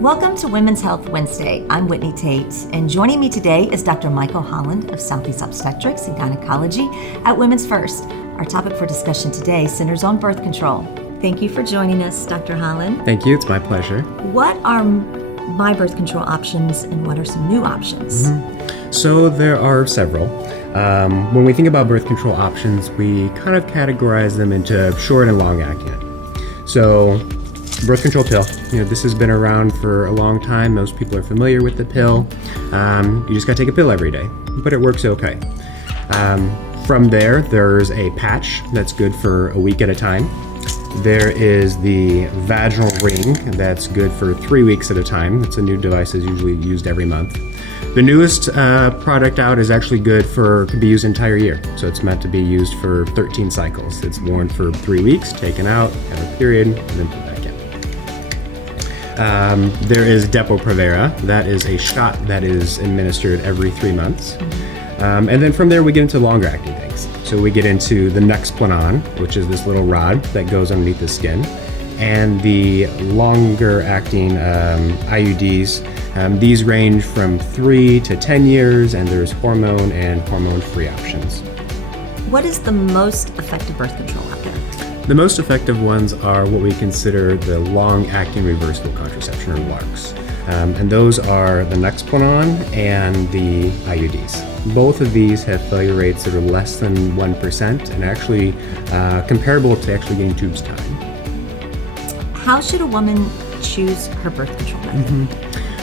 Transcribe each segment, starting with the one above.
Welcome to Women's Health Wednesday. I'm Whitney Tate, and joining me today is Dr. Michael Holland of Southeast Obstetrics and Gynecology at Women's First. Our topic for discussion today centers on birth control. Thank you for joining us, Dr. Holland. Thank you. It's my pleasure. What are my birth control options and what are some new options? So there are several. When we think about birth control options, we kind of categorize them into short and long acting. So birth control pill, this has been around for a long time. Most people are familiar with the pill. You just gotta take a pill every day, but it works okay. From there, there's a patch that's good for a week at a time. There is the vaginal ring that's good for 3 weeks at a time. It's a new device that's usually used every month. The newest product out is actually could be used an entire year. So it's meant to be used for 13 cycles. It's worn for 3 weeks, taken out, have a period, and then put back in. There is Depo-Provera. That is a shot that is administered every 3 months. And then from there we get into longer acting things. So we get into the Nexplanon, which is this little rod that goes underneath the skin, and the longer acting IUDs. These range from 3 to 10 years, and there's hormone and hormone-free options. What is the most effective birth control out there? The most effective ones are what we consider the long-acting reversible contraception, or LARCs. And those are the Nexplanon and the IUDs. Both of these have failure rates that are less than 1% and actually comparable to actually getting tubes tied. How should a woman choose her birth control method?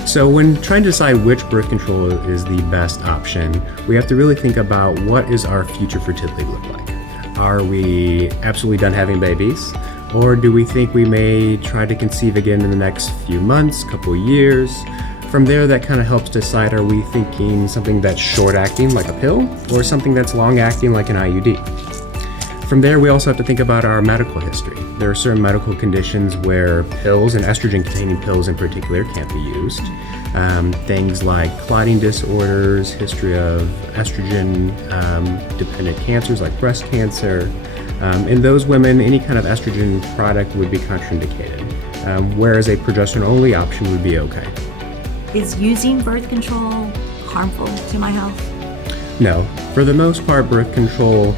So when trying to decide which birth control is the best option, we have to really think about what is our future fertility look like. Are we absolutely done having babies? Or do we think we may try to conceive again in the next few months, couple years? From there, that kind of helps decide, are we thinking something that's short acting like a pill or something that's long acting like an IUD? From there, we also have to think about our medical history. There are certain medical conditions where pills, and estrogen-containing pills in particular, can't be used. Things like clotting disorders, history of estrogen-dependent cancers like breast cancer. In those women, any kind of estrogen product would be contraindicated, whereas a progesterone-only option would be okay. Is using birth control harmful to my health? No. For the most part, birth control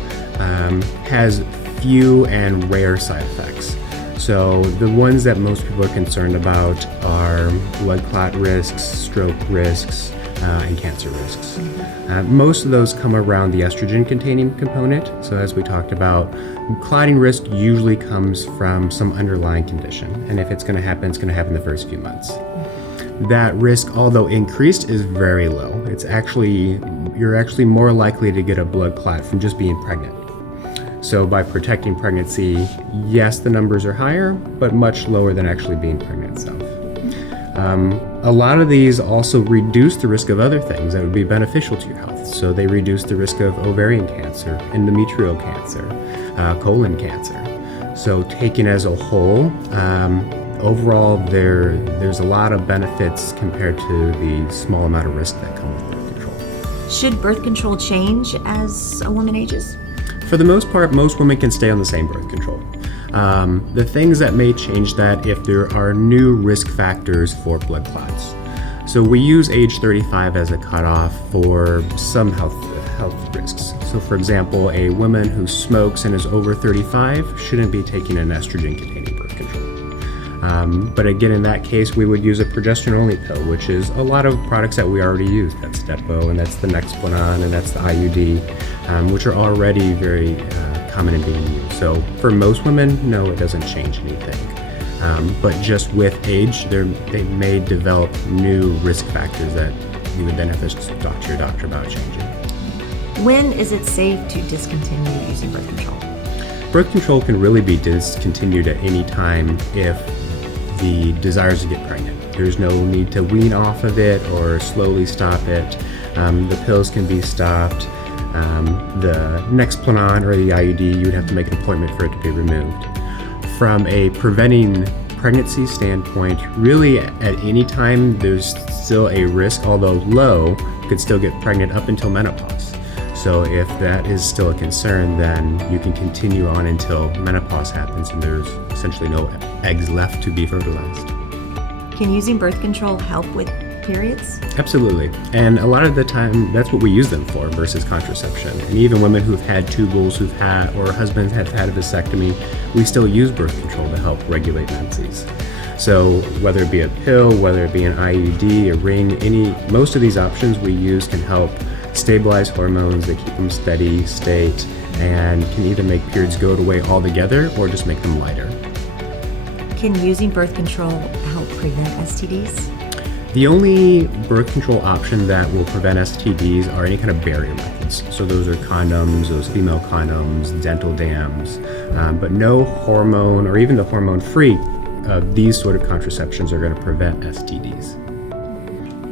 has few and rare side effects. So the ones that most people are concerned about are blood clot risks, stroke risks, and cancer risks. Most of those come around the estrogen-containing component. So as we talked about, clotting risk usually comes from some underlying condition. And if it's going to happen, it's going to happen the first few months. That risk, although increased, is very low. You're actually more likely to get a blood clot from just being pregnant. So by protecting pregnancy, yes, the numbers are higher, but much lower than actually being pregnant itself. A lot of these also reduce the risk of other things that would be beneficial to your health. So they reduce the risk of ovarian cancer, endometrial cancer, colon cancer. So taken as a whole, overall, there's a lot of benefits compared to the small amount of risk that comes with birth control. Should birth control change as a woman ages? For the most part, most women can stay on the same birth control. The things that may change that if there are new risk factors for blood clots. So we use age 35 as a cutoff for some health risks. So for example, a woman who smokes and is over 35 shouldn't be taking an estrogen-containing birth control. But again, in that case, we would use a progesterone-only pill, which is a lot of products that we already use. That's Depo, and that's the Nexplanon, and that's the IUD, which are already very common in being used. So for most women, no, it doesn't change anything. But just with age, they may develop new risk factors that you would then have to talk to your doctor about changing. When is it safe to discontinue using birth control? Birth control can really be discontinued at any time if the desire is to get pregnant. There's no need to wean off of it or slowly stop it. The pills can be stopped. The Nexplanon or the IUD, you would have to make an appointment for it to be removed. From a preventing pregnancy standpoint, really at any time there's still a risk, although low, you could still get pregnant up until menopause. So if that is still a concern, then you can continue on until menopause happens and there's essentially no eggs left to be fertilized. Can using birth control help with periods? Absolutely. And a lot of the time, that's what we use them for versus contraception. And even women who've had tubals, or husbands have had a vasectomy, we still use birth control to help regulate menses. So whether it be a pill, whether it be an IUD, a ring, most of these options we use can help stabilize hormones, they keep them steady state, and can either make periods go away altogether or just make them lighter. Can using birth control help prevent STDs? The only birth control option that will prevent STDs are any kind of barrier methods. So those are condoms, those female condoms, dental dams, but no hormone or even the hormone-free, these sort of contraceptions are going to prevent STDs.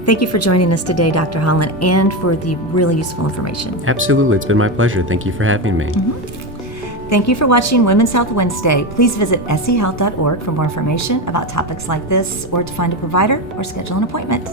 Thank you for joining us today, Dr. Holland, and for the really useful information. Absolutely. It's been my pleasure. Thank you for having me. Thank you for watching Women's Health Wednesday. Please visit SEHealth.org for more information about topics like this or to find a provider or schedule an appointment.